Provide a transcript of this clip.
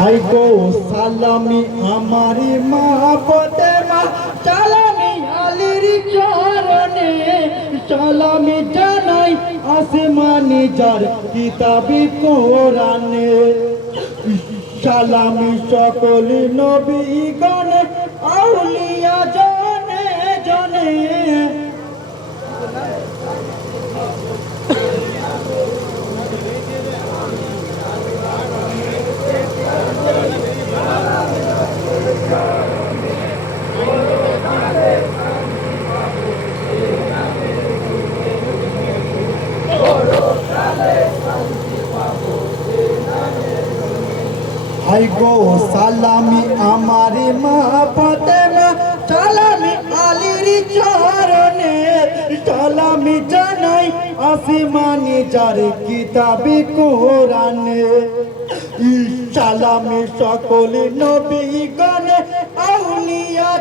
High গো সালামি আমারি মা ফাতেমা, সালামি আলীর চরণে, সালামি জানাই আসমানে যার কিতাবে কোরআনে, সালামি সকল নবীগণে আউলিয়া জনে জনে। হাই গো সালামি আমারি মা ফাতেমা, সালামি আলীর চরণে, সালামি জানাই আসমানে যার কিতাবে কোরআনে, সালামি সকল নবীগণে আউলিয়া